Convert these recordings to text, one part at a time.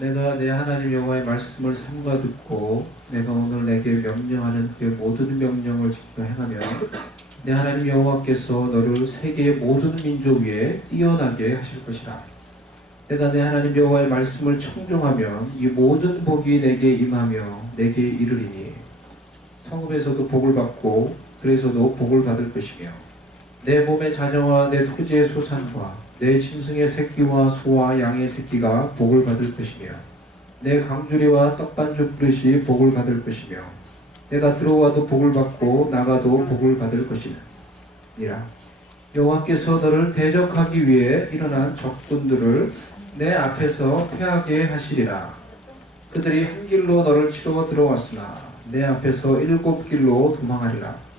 내가 내 하나님 여호와의 말씀을 삼가 듣고 내가 오늘 내게 명령하는 그의 모든 명령을 지켜 행하며 내 하나님 여호와께서 너를 세계의 모든 민족 위에 뛰어나게 하실 것이라. 내가 내 하나님 여호와의 말씀을 청종하면 이 모든 복이 내게 임하며 내게 이르리니 성읍에서도 복을 받고 그래서도 복을 받을 것이며 내 몸의 자녀와 내 토지의 소산과 내 짐승의 새끼와 소와 양의 새끼가 복을 받을 것이며 내 강주리와 떡반죽 그릇이 복을 받을 것이며 내가 들어와도 복을 받고 나가도 복을 받을 것이니라. 여호와께서 너를 대적하기 위해 일어난 적군들을 내 앞에서 패하게 하시리라. 그들이 한 길로 너를 치러 들어왔으나 내 앞에서 7 길로 도망하리라.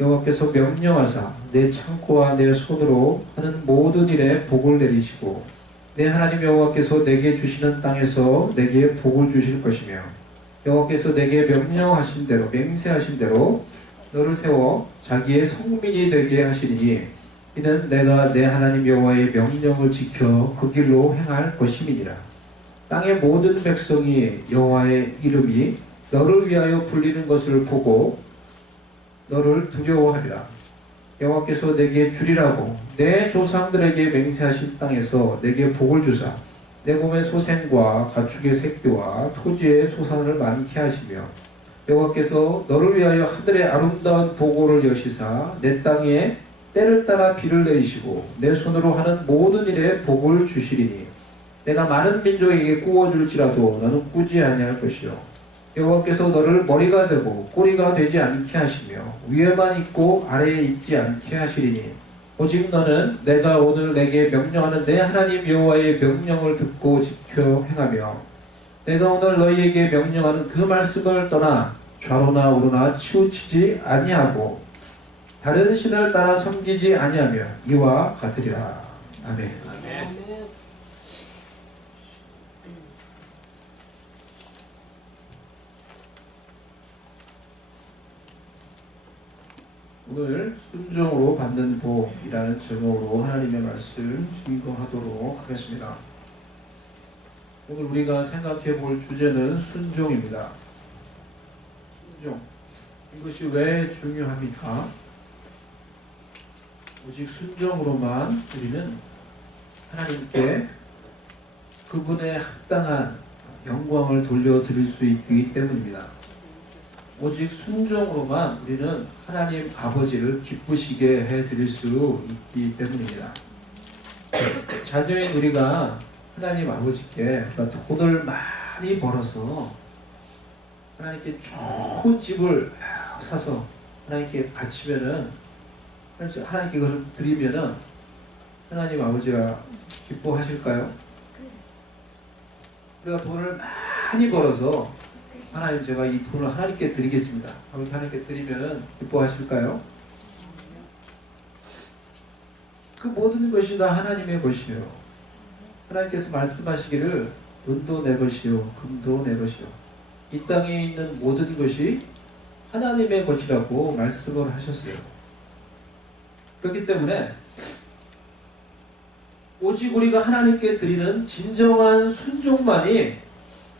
여호와께서 명령하사 내 창고와 내 손으로 하는 모든 일에 복을 내리시고 내 하나님 여호와께서 내게 주시는 땅에서 내게 복을 주실 것이며 여호와께서 내게 명령하신 대로 맹세하신 대로 너를 세워 자기의 성민이 되게 하시리니 이는 내가 내 하나님 여호와의 명령을 지켜 그 길로 행할 것임이니라. 땅의 모든 백성이 여호와의 이름이 너를 위하여 불리는 것을 보고 너를 두려워하리라. 여호와께서 내게 주리라고 내 조상들에게 맹세하신 땅에서 내게 복을 주사 내 몸의 소생과 가축의 새끼와 토지의 소산을 많게 하시며 여호와께서 너를 위하여 하늘의 아름다운 보고를 여시사 내 땅에 때를 따라 비를 내리시고 내 손으로 하는 모든 일에 복을 주시리니 내가 많은 민족에게 구워줄지라도 너는 꾸지 아니할 것이요 여호와께서 너를 머리가 되고 꼬리가 되지 않게 하시며 위에만 있고 아래에 있지 않게 하시리니 오직 너는 내가 오늘 내게 명령하는 내 하나님 여호와의 명령을 듣고 지켜 행하며 내가 오늘 너희에게 명령하는 그 말씀을 떠나 좌로나 우로나 치우치지 아니하고 다른 신을 따라 섬기지 아니하며 이와 같으리라. 아멘. 오늘 순종으로 받는 복이라는 제목으로 하나님의 말씀 증거하도록 하겠습니다. 오늘 우리가 생각해 볼 주제는 순종입니다. 순종. 이것이 왜 중요합니까? 오직 순종으로만 우리는 하나님께 그분의 합당한 영광을 돌려드릴 수 있기 때문입니다. 오직 순종으로만 우리는 하나님 아버지를 기쁘시게 해드릴 수 있기 때문입니다. 자녀인 우리가 하나님 아버지께 돈을 많이 벌어서 하나님께 좋은 집을 사서 하나님께 바치면은 하나님께 그것을 드리면은 하나님 아버지가 기뻐하실까요? 우리가 돈을 많이 벌어서 하나님 제가 이 돈을 하나님께 드리겠습니다. 하나님께 드리면 기뻐하실까요? 그 모든 것이 다 하나님의 것이요. 하나님께서 말씀하시기를 은도 내 것이요 금도 내 것이요 이 땅에 있는 모든 것이 하나님의 것이라고 말씀을 하셨어요. 그렇기 때문에 오직 우리가 하나님께 드리는 진정한 순종만이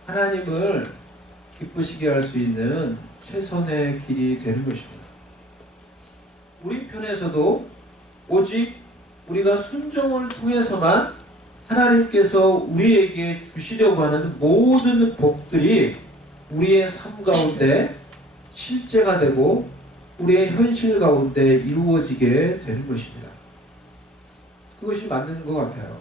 하나님을 기쁘시게 할 수 있는 최선의 길이 되는 것입니다. 우리 편에서도 오직 우리가 순종을 통해서만 하나님께서 우리에게 주시려고 하는 모든 복들이 우리의 삶 가운데 실제가 되고 우리의 현실 가운데 이루어지게 되는 것입니다. 그것이 맞는 것 같아요.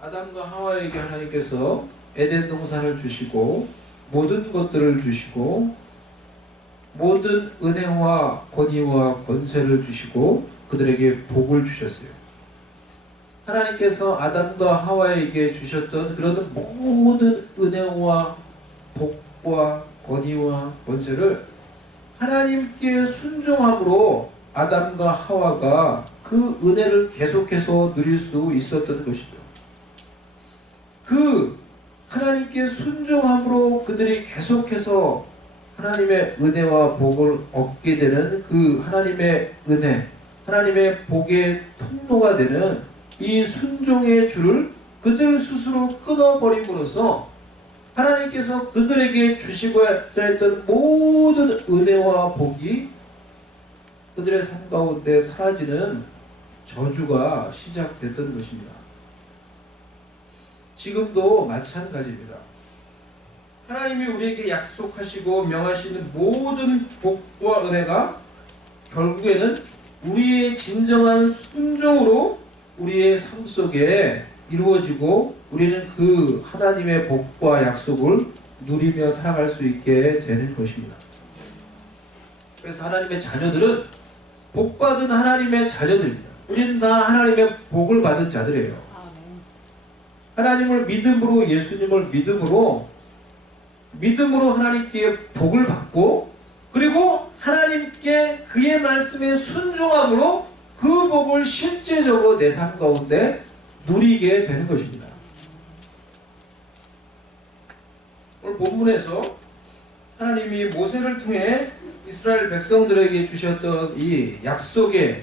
아담과 하와에게 하나님께서 에덴 동산을 주시고 모든 것들을 주시고 모든 은혜와 권위와 권세를 주시고 그들에게 복을 주셨어요. 하나님께서 아담과 하와에게 주셨던 그런 모든 은혜와 복과 권위와 권세를 하나님께 순종함으로 아담과 하와가 그 은혜를 계속해서 누릴 수 있었던 것이죠. 그 하나님께 순종함으로 그들이 계속해서 하나님의 은혜와 복을 얻게 되는 그 하나님의 은혜, 하나님의 복의 통로가 되는 이 순종의 줄을 그들 스스로 끊어버림으로써 하나님께서 그들에게 주시고자 했던 모든 은혜와 복이 그들의 삶 가운데 사라지는 저주가 시작됐던 것입니다. 지금도 마찬가지입니다. 하나님이 우리에게 약속하시고 명하시는 모든 복과 은혜가 결국에는 우리의 진정한 순종으로 우리의 삶 속에 이루어지고 우리는 그 하나님의 복과 약속을 누리며 살아갈 수 있게 되는 것입니다. 그래서 하나님의 자녀들은 복받은 하나님의 자녀들입니다. 우리는 다 하나님의 복을 받은 자들이에요. 하나님을 믿음으로, 예수님을 믿음으로 하나님께 복을 받고, 그리고 하나님께 그의 말씀에 순종함으로 그 복을 실제적으로 내 삶 가운데 누리게 되는 것입니다. 오늘 본문에서 하나님이 모세를 통해 이스라엘 백성들에게 주셨던 이 약속의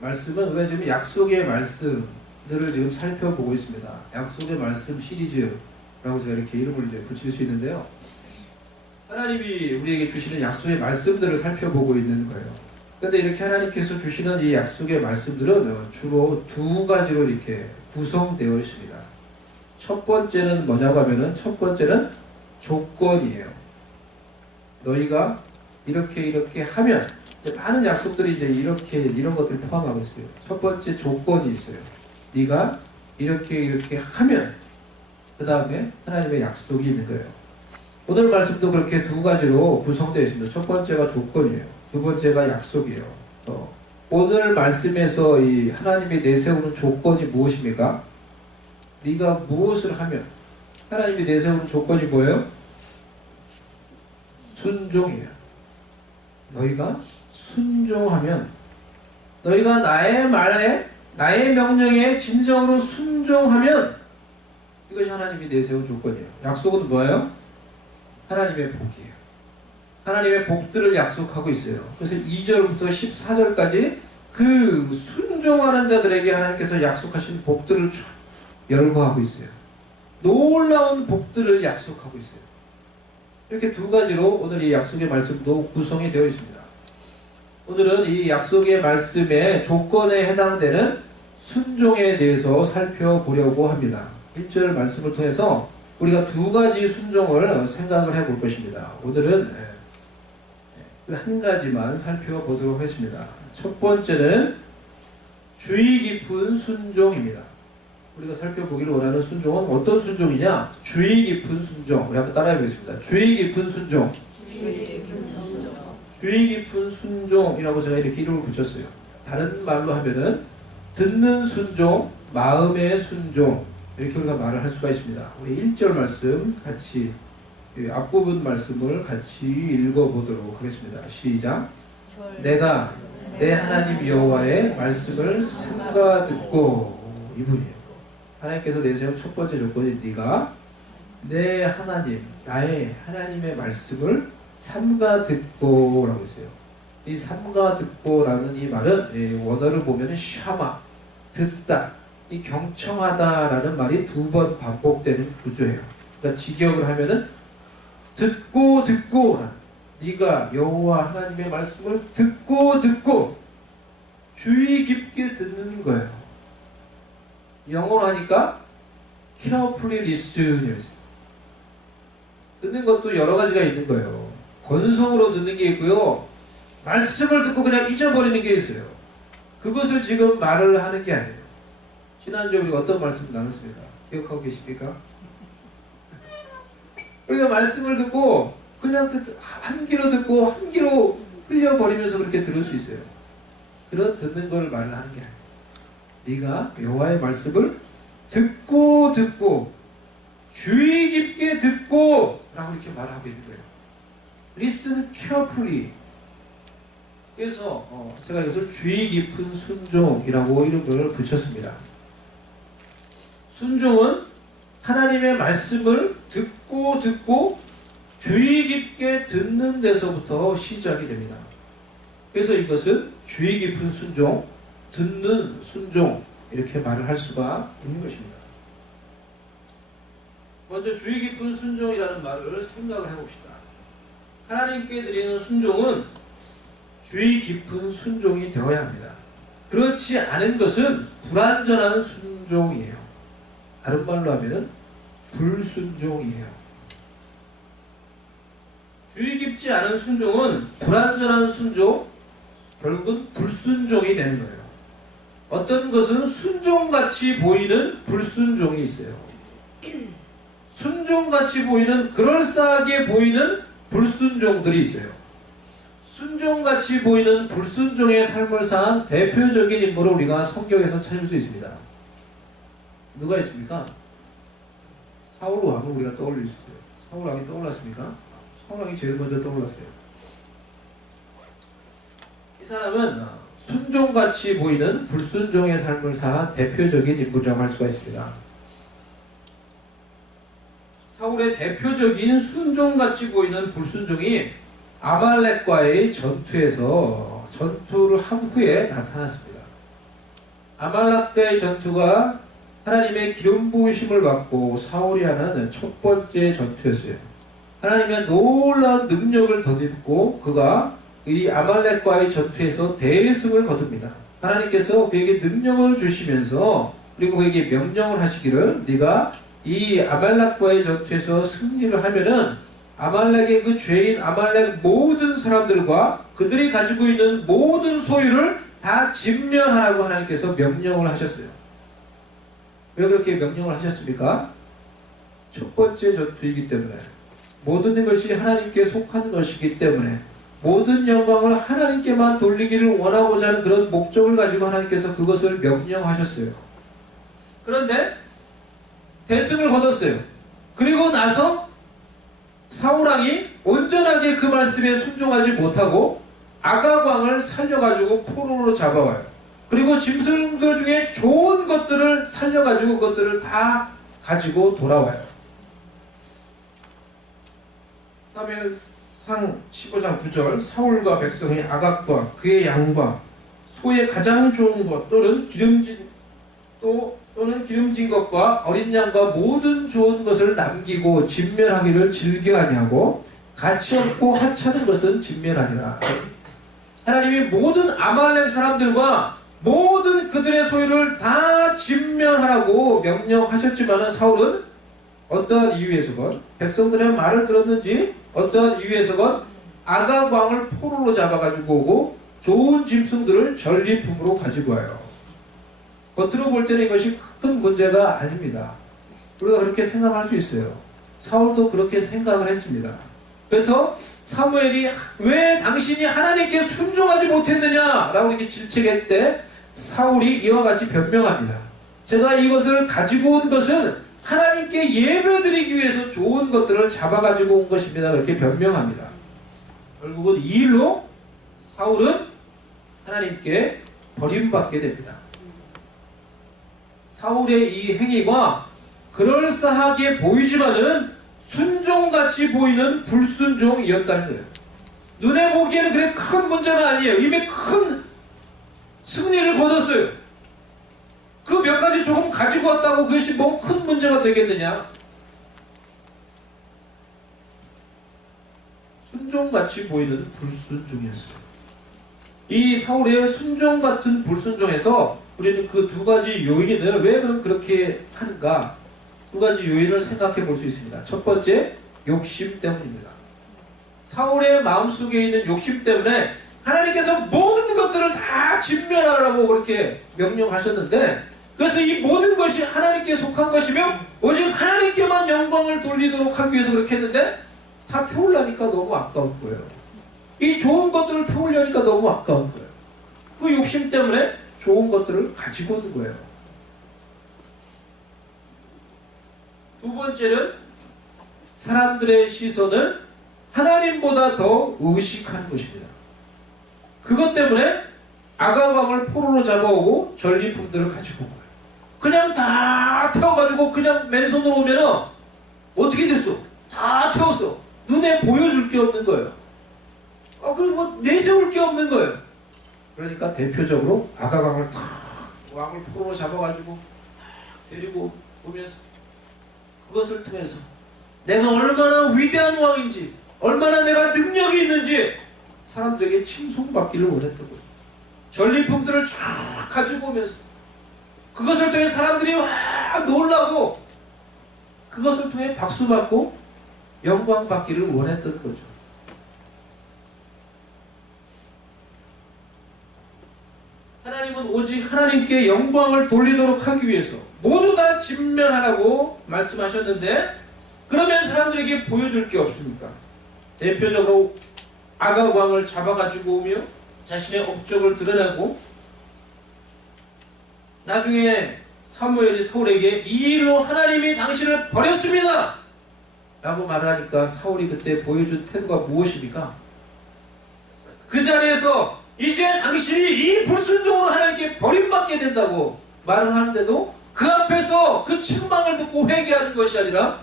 말씀은, 우리가 지금 약속의 말씀들을 지금 살펴보고 있습니다. 약속의 말씀 시리즈라고 제가 이렇게 이름을 이제 붙일 수 있는데요. 하나님이 우리에게 주시는 약속의 말씀들을 살펴보고 있는 거예요. 그런데 이렇게 하나님께서 주시는 이 약속의 말씀들은 주로 두 가지로 이렇게 구성되어 있습니다. 첫 번째는 뭐냐고 하면은, 첫 번째는 조건이에요. 너희가 이렇게 하면, 많은 약속들이 이제 이런 것들을 포함하고 있어요. 첫 번째 조건이 있어요. 네가 이렇게 하면, 그 다음에 하나님의 약속이 있는 거예요. 오늘 말씀도 그렇게 두 가지로 구성되어 있습니다. 첫 번째가 조건이에요. 두 번째가 약속이에요. 오늘 말씀에서 이 하나님이 내세우는 조건이 무엇입니까? 네가 무엇을 하면, 하나님이 내세우는 조건이 뭐예요? 순종이에요. 너희가 순종하면, 너희가 나의 말에, 나의 명령에 진정으로 순종하면, 이것이 하나님이 내세운 조건이에요. 약속은 뭐예요? 하나님의 복이에요. 하나님의 복들을 약속하고 있어요. 그래서 2절부터 14절까지 그 순종하는 자들에게 하나님께서 약속하신 복들을 열거하고 있어요. 놀라운 복들을 약속하고 있어요. 이렇게 두 가지로 오늘 이 약속의 말씀도 구성이 되어 있습니다. 오늘은 이 약속의 말씀의 조건에 해당되는 순종에 대해서 살펴보려고 합니다. 1절 말씀을 통해서 우리가 두 가지 순종을 생각을 해볼 것입니다. 오늘은 한 가지만 살펴보도록 하겠습니다. 첫 번째는 주의 깊은 순종입니다. 우리가 살펴보기를 원하는 순종은 어떤 순종이냐? 주의 깊은 순종. 우리 한번 따라해 보겠습니다. 주의 깊은 순종. 주의 깊은 순종이라고 제가 이렇게 이름을 붙였어요. 다른 말로 하면은 듣는 순종, 마음의 순종, 이렇게 우리가 말을 할 수가 있습니다. 우리 1절 말씀 같이, 앞부분 말씀을 같이 읽어보도록 하겠습니다. 시작. 내가 내 하나님 여호와의 말씀을 삼가 듣고, 이분이에요. 하나님께서 내세운 첫 번째 조건이 네가 내 하나님, 나의 하나님의 말씀을 삼가 듣고 라고 했어요. 이 삼가 듣고라는 이 말은 원어를 보면 샤마, 듣다, 이 경청하다라는 말이 두 번 반복되는 구조예요. 그러니까 직역을 하면은 듣고 네가 여호와 하나님의 말씀을 듣고 주의 깊게 듣는 거예요. 영어로 하니까 carefully listen. 듣는 것도 여러 가지가 있는 거예요. 건성으로 듣는 게 있고요. 말씀을 듣고 그냥 잊어버리는 게 있어요. 그것을 지금 말을 하는 게 아니에요. 지난주에 우리가 어떤 말씀을 나눴습니까? 기억하고 계십니까? 우리가 말씀을 듣고 그냥 한 귀로 듣고 한 귀로 흘려버리면서 그렇게 들을 수 있어요. 그런 듣는 걸 말을 하는 게 아니에요. 네가 여호와의 말씀을 듣고 주의 깊게 듣고 라고 이렇게 말하고 있는 거예요. Listen carefully. 그래서 제가 이것을 주의 깊은 순종이라고 이름을 붙였습니다. 순종은 하나님의 말씀을 듣고 주의 깊게 듣는 데서부터 시작이 됩니다. 그래서 이것은 주의 깊은 순종, 듣는 순종, 이렇게 말을 할 수가 있는 것입니다. 먼저 주의 깊은 순종이라는 말을 생각을 해봅시다. 하나님께 드리는 순종은 주의 깊은 순종이 되어야 합니다. 그렇지 않은 것은 불완전한 순종이에요. 다른 말로 하면 불순종이에요. 주의 깊지 않은 순종은 불완전한 순종, 결국은 불순종이 되는 거예요. 어떤 것은 순종같이 보이는 불순종이 있어요. 순종같이 보이는, 그럴싸하게 보이는 불순종들이 있어요. 순종같이 보이는 불순종의 삶을 사한 대표적인 인물을 우리가 성경에서 찾을 수 있습니다. 누가 있습니까? 사울 왕을 우리가 떠올릴 수 있어요. 사울 왕이 떠올랐습니까? 사울 왕이 제일 먼저 떠올랐어요. 이 사람은 순종같이 보이는 불순종의 삶을 사한 대표적인 인물이라고 할 수가 있습니다. 사울의 대표적인 순종같이 보이는 불순종이 아말렉과의 전투에서 전투를 한 후에 나타났습니다. 아말렉과의 전투가 하나님의 기름 부으심을 받고 사울이 하는 첫 번째 전투였어요. 하나님의 놀라운 능력을 덧입고 그가 이 아말렉과의 전투에서 대승을 거둡니다. 하나님께서 그에게 능력을 주시면서 그리고 그에게 명령을 하시기를 네가 이 아말렉과의 전투에서 승리를 하면은 아말렉의 그 죄인 아말렉 모든 사람들과 그들이 가지고 있는 모든 소유를 다 진멸하라고 하나님께서 명령을 하셨어요. 왜 그렇게 명령을 하셨습니까? 첫 번째 전투이기 때문에, 모든 것이 하나님께 속한 것이기 때문에, 모든 영광을 하나님께만 돌리기를 원하고자 하는 그런 목적을 가지고 하나님께서 그것을 명령하셨어요. 그런데 대승을 거뒀어요. 그리고 나서 사울왕이 온전하게 그 말씀에 순종하지 못하고 아각 왕을 살려가지고 포로로 잡아와요. 그리고 짐승들 중에 좋은 것들을 살려가지고 그것들을 다 가지고 돌아와요. 사무엘상 15장 9절 사울과 백성이 아각과 그의 양과 소의 가장 좋은 것 또는 기름진 것과 어린 양과 모든 좋은 것을 남기고 진멸하기를 즐겨하냐고 가치 없고 하찮은 것은 진멸하니라. 하나님이 모든 아말렉 사람들과 모든 그들의 소유를 다 진멸하라고 명령하셨지만 사울은 어떠한 이유에서건 백성들의 말을 들었는지 어떠한 이유에서건 아각 왕을 포로로 잡아가지고 오고 좋은 짐승들을 전리품으로 가지고 와요. 겉으로 볼 때는 이것이 큰 문제가 아닙니다. 우리가 그렇게 생각할 수 있어요. 사울도 그렇게 생각을 했습니다. 그래서 사무엘이 왜 당신이 하나님께 순종하지 못했느냐 라고 이렇게 질책할 때 사울이 이와 같이 변명합니다. 제가 이것을 가지고 온 것은 하나님께 예배드리기 위해서 좋은 것들을 잡아가지고 온 것입니다. 그렇게 변명합니다. 결국은 이 일로 사울은 하나님께 버림받게 됩니다. 사울의 이 행위가 그럴싸하게 보이지만은 순종같이 보이는 불순종이었다는 거예요. 눈에 보기에는 그래 큰 문제가 아니에요. 이미 큰 승리를 거뒀어요. 그 몇 가지 조금 가지고 왔다고 그것이 뭐 큰 문제가 되겠느냐? 순종같이 보이는 불순종이었어요. 이 사울의 순종 같은 불순종에서 우리는 그 두 가지 요인을 왜 그렇게 하는가? 두 가지 요인을 생각해 볼 수 있습니다. 첫 번째, 욕심 때문입니다. 사울의 마음속에 있는 욕심 때문에 하나님께서 모든 것들을 다 진멸하라고 그렇게 명령하셨는데, 그래서 이 모든 것이 하나님께 속한 것이며 오직 하나님께만 영광을 돌리도록 하기 위해서 그렇게 했는데 다 태우려니까 너무 아까운 거예요. 이 좋은 것들을 태우려니까 너무 아까운 거예요. 그 욕심 때문에 좋은 것들을 가지고 오는 거예요. 두 번째는 사람들의 시선을 하나님보다 더 의식하는 것입니다. 그것 때문에 아각 왕을 포로로 잡아오고 전리품들을 가지고 온 거예요. 그냥 다 태워가지고 그냥 맨손으로 오면은 어떻게 됐어? 다 태웠어. 눈에 보여줄 게 없는 거예요. 그리고 내세울 게 없는 거예요. 그러니까 대표적으로 아각 왕을 다 왕을 포로 잡아가지고 데리고 오면서 그것을 통해서 내가 얼마나 위대한 왕인지, 얼마나 내가 능력이 있는지 사람들에게 칭송받기를 원했던 거죠. 전리품들을 쫙 가지고 오면서 그것을 통해 사람들이 와 놀라고 그것을 통해 박수받고 영광받기를 원했던 거죠. 하나님은 오직 하나님께 영광을 돌리도록 하기 위해서 모두 다 진멸하라고 말씀하셨는데, 그러면 사람들에게 보여줄 게 없습니까? 대표적으로 아각 왕을 잡아가지고 오며 자신의 업적을 드러내고, 나중에 사무엘이 사울에게 이 일로 하나님이 당신을 버렸습니다 라고 말하니까 사울이 그때 보여준 태도가 무엇입니까? 그 자리에서 이제 당신이 이 불순종으로 하나님께 버림받게 된다고 말을 하는데도 그 앞에서 그 책망을 듣고 회개하는 것이 아니라,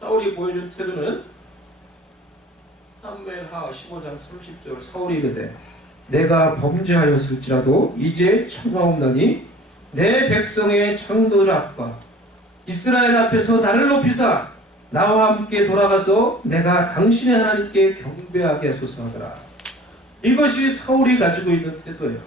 사울이 보여준 태도는 사무엘하 15장 30절 사울이 이르되 내가 범죄하였을지라도 이제 청하옵나니 내 백성의 장로들 앞과 이스라엘 앞에서 나를 높이사 나와 함께 돌아가서 내가 당신의 하나님께 경배하게 하소서 하더라. 이것이 사울이 가지고 있는 태도예요.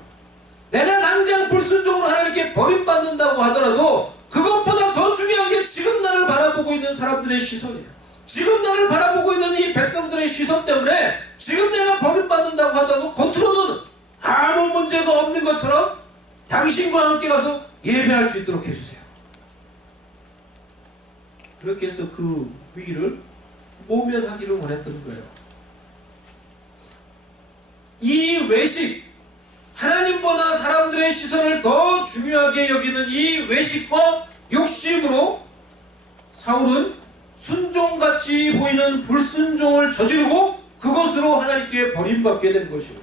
내가 당장 불순종으로 하나님께 버림받는다고 하더라도 그것보다 더 중요한 게 지금 나를 바라보고 있는 사람들의 시선이에요. 지금 나를 바라보고 있는 이 백성들의 시선 때문에 지금 내가 버림받는다고 하더라도 겉으로는 아무 문제가 없는 것처럼 당신과 함께 가서 예배할 수 있도록 해주세요. 그렇게 해서 그 위기를 모면하기를 원했던 거예요. 이 외식, 하나님보다 사람들의 시선을 더 중요하게 여기는 이 외식과 욕심으로 사울은 순종같이 보이는 불순종을 저지르고 그것으로 하나님께 버림받게 된 것이요.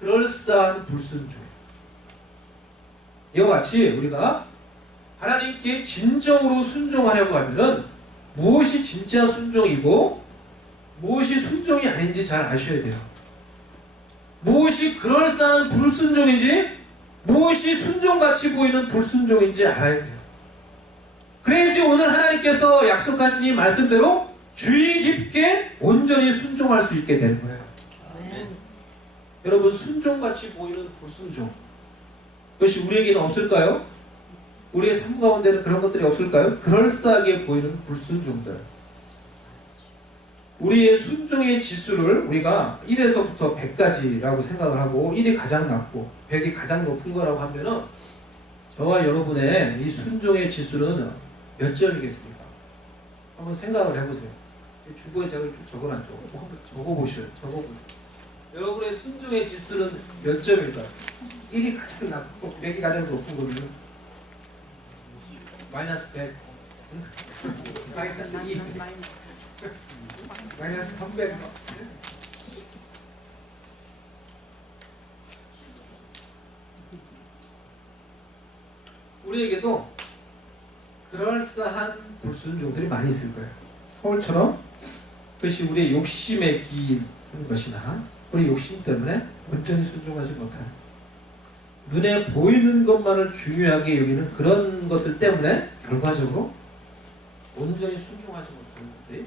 그럴싸한 불순종. 이와 같이 우리가 하나님께 진정으로 순종하려고 하면 무엇이 진짜 순종이고 무엇이 순종이 아닌지 잘 아셔야 돼요. 무엇이 그럴싸한 불순종인지 무엇이 순종같이 보이는 불순종인지 알아야 돼요. 그래야지 오늘 하나님께서 약속하신 이 말씀대로 주의 깊게 온전히 순종할 수 있게 되는 거예요. 아멘. 여러분, 순종같이 보이는 불순종, 그것이 우리에게는 없을까요? 우리의 삶 가운데는 그런 것들이 없을까요? 그럴싸하게 보이는 불순종들. 우리의 순종의 지수를 우리가 1에서부터 100까지라고 생각을 하고 1이 가장 낮고 100이 가장 높은 거라고 하면은 저와 여러분의 이 순종의 지수는 몇 점이겠습니까? 한번 생각을 해보세요. 주보에 제가 쭉 적어놨죠. 한번 적어보세요. 여러분의 순종의 지수는 몇 점일까요? 1이 가장 낮고 100이 가장 높은 거면 마이너스 100, 마이너스 2, 마이너스 300. 우리에게도 그럴싸한 불순종들이 많이 있을 거예요. 사울처럼 그것이 우리의 욕심에 기인 것이나 우리 욕심 때문에 온전히 순종하지 못하는, 눈에 보이는 것만을 중요하게 여기는 그런 것들 때문에 결과적으로 온전히 순종하지 못하는 것들이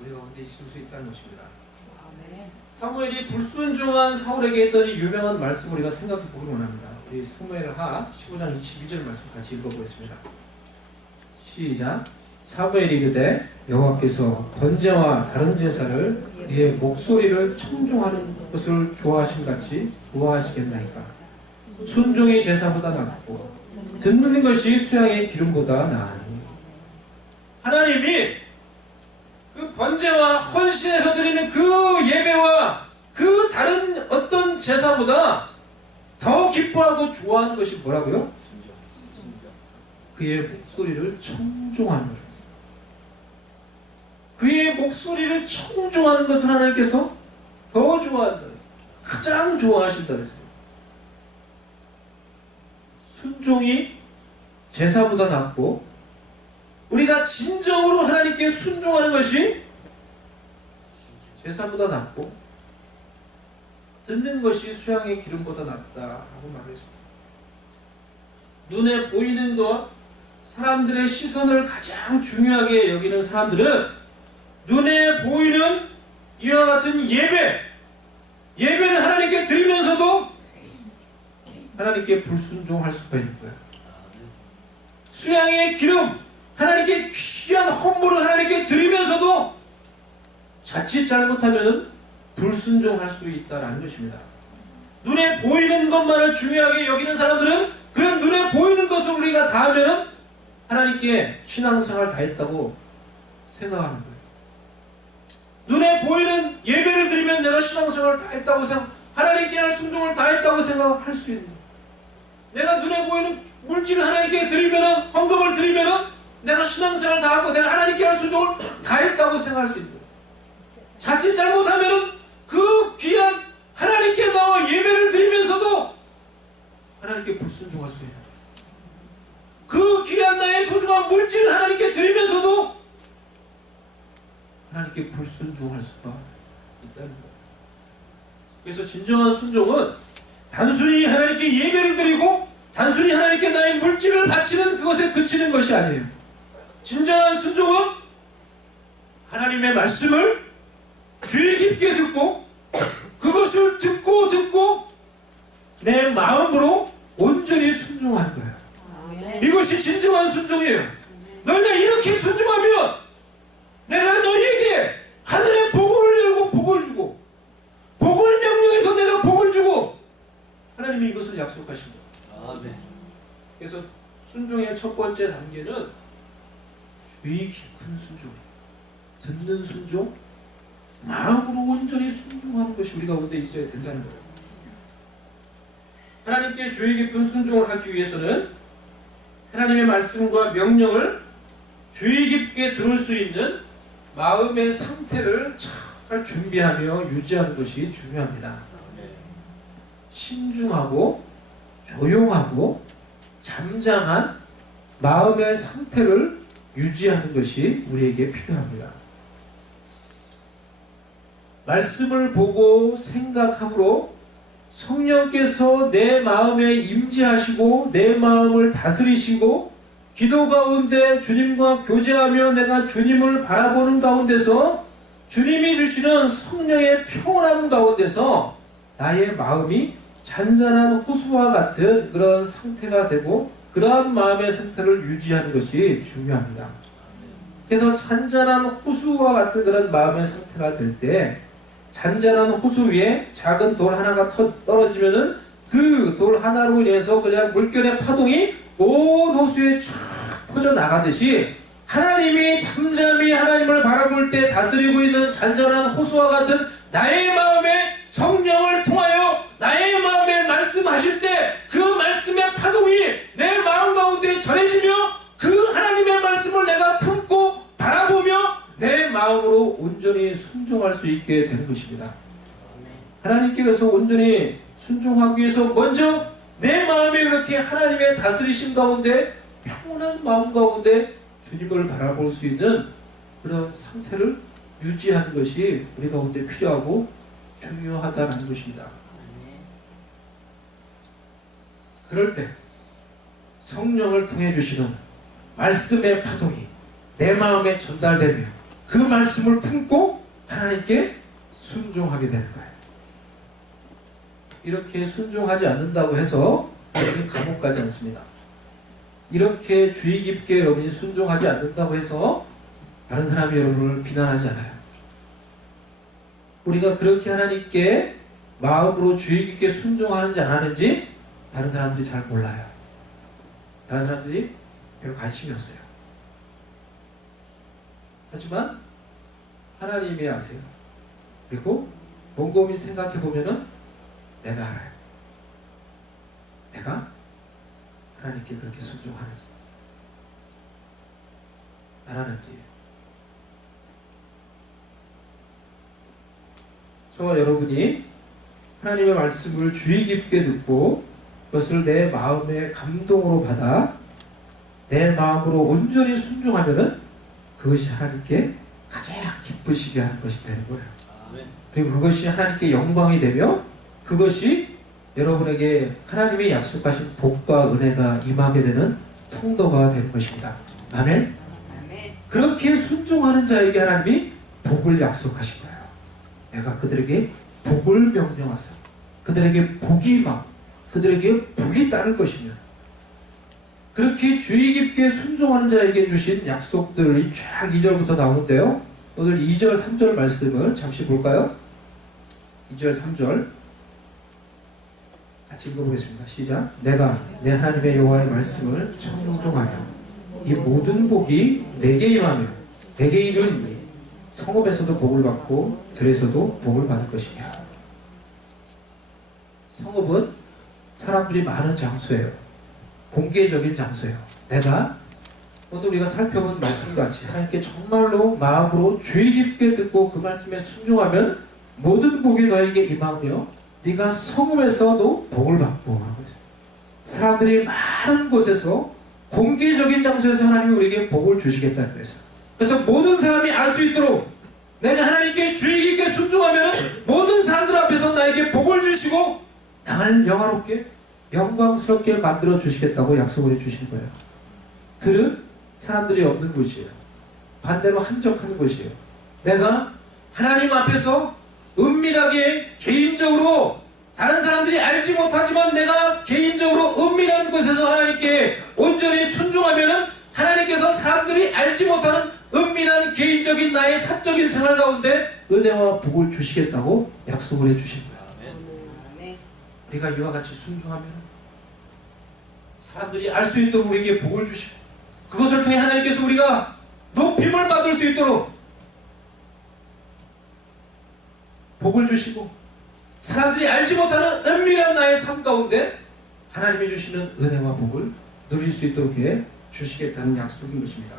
우리 가운데 있을 수 있다는 것입니다. 사무엘이 불순종한 사울에게 했던 이 유명한 말씀을 우리가 생각해 보기 원합니다. 우리 사무엘하 15장 22절 말씀 같이 읽어보겠습니다. 시작. 사무엘이 이르되 여호와께서 번제와 다른 제사를 네 목소리를 청종하는 것을 좋아하신 같이 좋아하시겠나이까. 순종이 제사보다 낫고 듣는 것이 수양의 기름보다 나으니. 하나님이 그 번제와 헌신에서 드리는 그 예배와 그 다른 어떤 제사보다 더 기뻐하고 좋아하는 것이 뭐라고요? 그의 목소리를 청종하는 것. 그의 목소리를 청종하는 것을 하나님께서 더 좋아한다. 가장 좋아하신다 했어요. 순종이 제사보다 낫고 우리가 진정으로 하나님께 순종하는 것이 제사보다 낫고 듣는 것이 수양의 기름보다 낫다 하고 말했습니다. 눈에 보이는 것, 사람들의 시선을 가장 중요하게 여기는 사람들은 눈에 보이는 이와 같은 예배는 하나님께 드리면서도 하나님께 불순종할 수가 있는 거예요. 수양의 기름, 하나님께 귀한 헌물을 하나님께 드리면서도 자칫 잘못하면 불순종할 수 있다는 것입니다. 눈에 보이는 것만을 중요하게 여기는 사람들은 그런 눈에 보이는 것을 우리가 다 하면 하나님께 신앙생활 다 했다고 생각하는 거예요. 눈에 보이는 예배를 드리면 내가 신앙생활을 다 했다고 하나님께 할 순종을 다 했다고 생각할 수 있는 거예요. 내가 눈에 보이는 물질을 하나님께 드리면, 헌금을 드리면 내가 신앙생활을 다 하고 내가 하나님께 할 순종을 다 했다고 생각할 수 있는 거예요. 자칫 잘못하면 그 귀한 하나님께 나와 예배를 드리면서도 하나님께 불순종할 수 있는 거예요. 그 귀한 나의 소중한 물질을 하나님께 드리면서도 하나님께 불순종할 수가 있다는 거예요. 그래서 진정한 순종은 단순히 하나님께 예배를 드리고 단순히 하나님께 나의 물질을 바치는 그것에 그치는 것이 아니에요. 진정한 순종은 하나님의 말씀을 주의 깊게 듣고 그것을 듣고 내 마음으로 온전히 순종하는 거예요. 이것이 진정한 순종이에요. 너희가 이렇게 순종하면 내가 너희에게 하늘의 복을 열고 복을 주고 복을 명령해서 내가 복을 주고 하나님이 이것을 약속하십니다. 그래서 순종의 첫 번째 단계는 주의 깊은 순종이에요. 듣는 순종, 마음으로 온전히 순종하는 것이 우리 가운데 있어야 된다는 거예요. 하나님께 주의 깊은 순종을 하기 위해서는 하나님의 말씀과 명령을 주의 깊게 들을 수 있는 마음의 상태를 잘 준비하며 유지하는 것이 중요합니다. 신중하고 조용하고 잠잠한 마음의 상태를 유지하는 것이 우리에게 필요합니다. 말씀을 보고 생각함으로 성령께서 내 마음에 임재하시고 내 마음을 다스리시고 기도 가운데 주님과 교제하며 내가 주님을 바라보는 가운데서 주님이 주시는 성령의 평온함 가운데서 나의 마음이 잔잔한 호수와 같은 그런 상태가 되고 그러한 마음의 상태를 유지하는 것이 중요합니다. 그래서 잔잔한 호수와 같은 그런 마음의 상태가 될 때 잔잔한 호수 위에 작은 돌 하나가 떨어지면은 그 돌 하나로 인해서 그냥 물결의 파동이 온 호수에 쫙 퍼져 나가듯이 하나님이 잠잠히 하나님을 바라볼 때 다스리고 있는 잔잔한 호수와 같은 나의 마음에 성령을 통하여 나의 마음에 말씀하실 때 그 말씀의 파동이 내 마음 가운데 전해지며 그 하나님의 말씀을 내가 품고 바라보며 내 마음으로 온전히 순종할 수 있게 되는 것입니다. 하나님께서 온전히 순종하기 위해서 먼저 내 마음에 그렇게 하나님의 다스리심 가운데 평온한 마음 가운데 주님을 바라볼 수 있는 그런 상태를 유지하는 것이 우리 가운데 필요하고 중요하다는 것입니다. 그럴 때 성령을 통해 주시는 말씀의 파동이 내 마음에 전달되며 그 말씀을 품고 하나님께 순종하게 되는 거예요. 이렇게 순종하지 않는다고 해서 여러분이 감옥 가지 않습니다. 이렇게 주의 깊게 여러분이 순종하지 않는다고 해서 다른 사람이 여러분을 비난하지 않아요. 우리가 그렇게 하나님께 마음으로 주의 깊게 순종하는지 안 하는지 다른 사람들이 잘 몰라요. 다른 사람들이 별 관심이 없어요. 하지만 하나님이 아세요. 그리고 곰곰이 생각해 보면은 내가 알아요. 내가 하나님께 그렇게 순종하는지 안 하는지. 저와 여러분이 하나님의 말씀을 주의 깊게 듣고 그것을 내 마음의 감동으로 받아 내 마음으로 온전히 순종하면은 그것이 하나님께 가장 기쁘시게 하는 것이 되는 거예요. 그리고 그것이 하나님께 영광이 되며 그것이 여러분에게 하나님의 약속하신 복과 은혜가 임하게 되는 통로가 되는 것입니다. 아멘. 그렇게 순종하는 자에게 하나님이 복을 약속하신 거예요. 내가 그들에게 복을 명령하사 그들에게 복이 임하고 그들에게 복이 따를 것이며, 그렇게 주의 깊게 순종하는 자에게 주신 약속들이 쫙 2절부터 나오는데요. 오늘 2절 3절 말씀을 잠시 볼까요? 2절 3절 같이 읽어보겠습니다. 시작. 내가 내 하나님의 여호와의 말씀을 청종하며 이 모든 복이 내게 임하며 내게 이르니 성읍에서도 복을 받고 들에서도 복을 받을 것이며. 성읍은 사람들이 많은 장소예요. 공개적인 장소예요. 내가 오늘 우리가 살펴본 말씀같이 하나님께 정말로 마음으로 주의 깊게 듣고 그 말씀에 순종하면 모든 복이 너에게 임하며 네가 성읍에서도 복을 받고. 사람들이 많은 곳에서 공개적인 장소에서 하나님이 우리에게 복을 주시겠다는 거예요. 그래서 모든 사람이 알 수 있도록 내가 하나님께 주의 깊게 순종하면 모든 사람들 앞에서 나에게 복을 주시고 나를 영화롭게 영광스럽게 만들어 주시겠다고 약속을 해주신 거예요. 들은 사람들이 없는 곳이에요. 반대로 한적한 곳이에요. 내가 하나님 앞에서 은밀하게 개인적으로 다른 사람들이 알지 못하지만 내가 개인적으로 은밀한 곳에서 하나님께 온전히 순종하면 하나님께서 사람들이 알지 못하는 은밀한 개인적인 나의 사적인 생활 가운데 은혜와 복을 주시겠다고 약속을 해주신 거예요. 우리가 이와 같이 순종하면 사람들이 알 수 있도록 우리에게 복을 주시고 그것을 통해 하나님께서 우리가 높임을 받을 수 있도록 복을 주시고 사람들이 알지 못하는 은밀한 나의 삶 가운데 하나님이 주시는 은혜와 복을 누릴 수 있도록 해 주시겠다는 약속인 것입니다.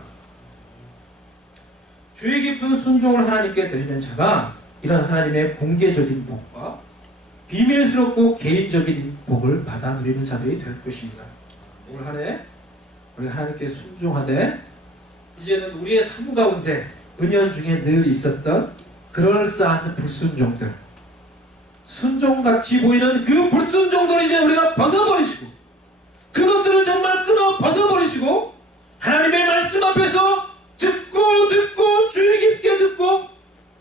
주의 깊은 순종을 하나님께 드리는 자가 이런 하나님의 공개적인 복과 비밀스럽고 개인적인 복을 받아 누리는 자들이 될 것입니다. 올 한해 우리 하나님께 순종하되 이제는 우리의 삶 가운데 은연중에 늘 있었던 그럴싸한 불순종들, 순종같이 보이는 그 불순종들을 이제 우리가 벗어버리시고 그것들을 정말 끊어 벗어버리시고 하나님의 말씀 앞에서 듣고 주의 깊게 듣고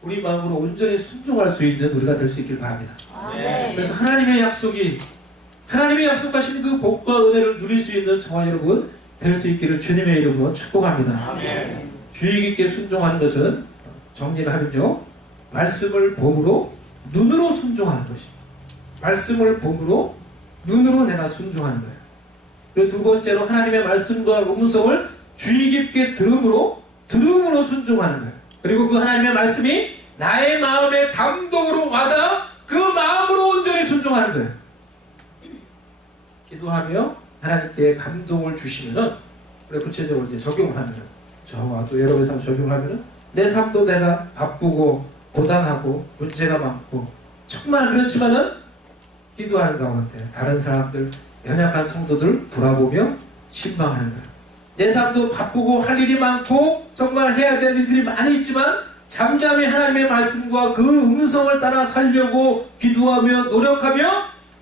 우리 마음으로 온전히 순종할 수 있는 우리가 될 수 있길 바랍니다. 그래서 하나님의 약속이 하나님의 약속하신 그 복과 은혜를 누릴 수 있는 저와 여러분 될 수 있기를 주님의 이름으로 축복합니다. 아멘. 주의 깊게 순종하는 것은 정리를 하면요, 말씀을 봄으로 눈으로 순종하는 것입니다. 말씀을 봄으로 눈으로 내가 순종하는 거예요. 그리고 두 번째로 하나님의 말씀과 음성을 주의 깊게 들음으로 순종하는 거예요. 그리고 그 하나님의 말씀이 나의 마음의 감동으로 와닿아 그 마음으로 온전히 순종하는 거예요. 기도하며 하나님께 감동을 주시면은, 그래 구체적으로 이제 적용을 하면은, 저와 또 여러분의 삶 적용을 하면은 내 삶도 내가 바쁘고 고단하고 문제가 많고 정말 그렇지만은 기도하는 가운데 다른 사람들, 연약한 성도들 돌아보며 신방하는 거예요. 내 삶도 바쁘고 할 일이 많고 정말 해야 될 일들이 많이 있지만 잠잠히 하나님의 말씀과 그 음성을 따라 살려고 기도하며 노력하며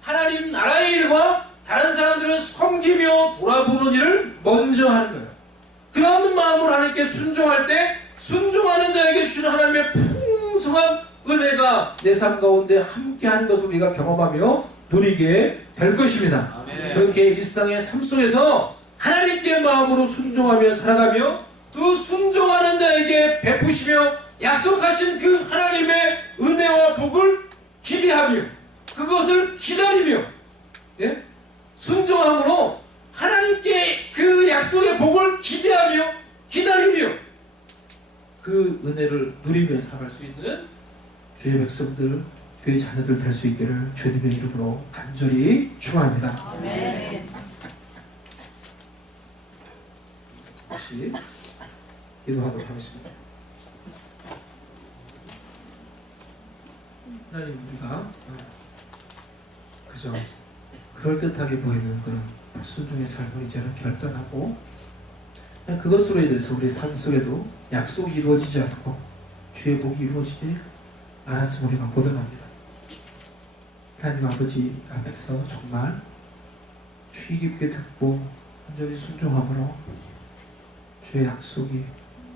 하나님 나라의 일과 다른 사람들을 섬기며 돌아보는 일을 먼저 하는 거예요. 그런 마음으로 하나님께 순종할 때 순종하는 자에게 주시는 하나님의 풍성한 은혜가 내 삶 가운데 함께하는 것을 우리가 경험하며 누리게 될 것입니다. 아멘. 그렇게 일상의 삶 속에서 하나님께 마음으로 순종하며 살아가며 그 순종하는 자에게 베푸시며 약속하신 그 하나님의 은혜와 복을 기대하며 그것을 기다리며, 예? 순종함으로 하나님께 그 약속의 복을 기대하며 기다리며 그 은혜를 누리며 살아갈 수 있는 주의 백성들, 주의 자녀들 될 수 있기를 주님의 이름으로 간절히 축원합니다. 아멘. 혹시 기도하도록 하겠습니다. 하나님, 우리가 그저 그럴듯하게 보이는 그런 불순종의 삶을 이제는 결단하고 그것으로 인해서 우리 삶 속에도 약속이 이루어지지 않고 주의 복이 이루어지지 않았음을 우리가 고백합니다. 하나님 아버지 앞에서 정말 주의 깊게 듣고 온전히 순종함으로 주의 약속이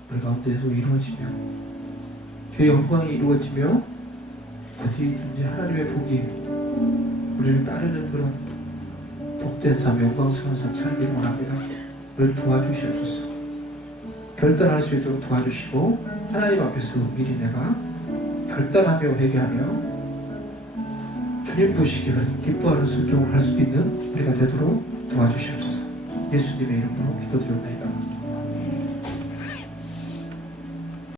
우리 가운데서 이루어지며 주의 영광이 이루어지며 어디든지 하나님의 복이 우리를 따르는 그런 복된 삶, 영광스러운 삶 살기를 원합니다. 우리를 도와주시옵소서. 결단할 수 있도록 도와주시고 하나님 앞에서 미리 내가 결단하며 회개하며 주님 보시기를 기뻐하는 순종을 할 수 있는 우리가 되도록 도와주시옵소서. 예수님의 이름으로 기도드립니다.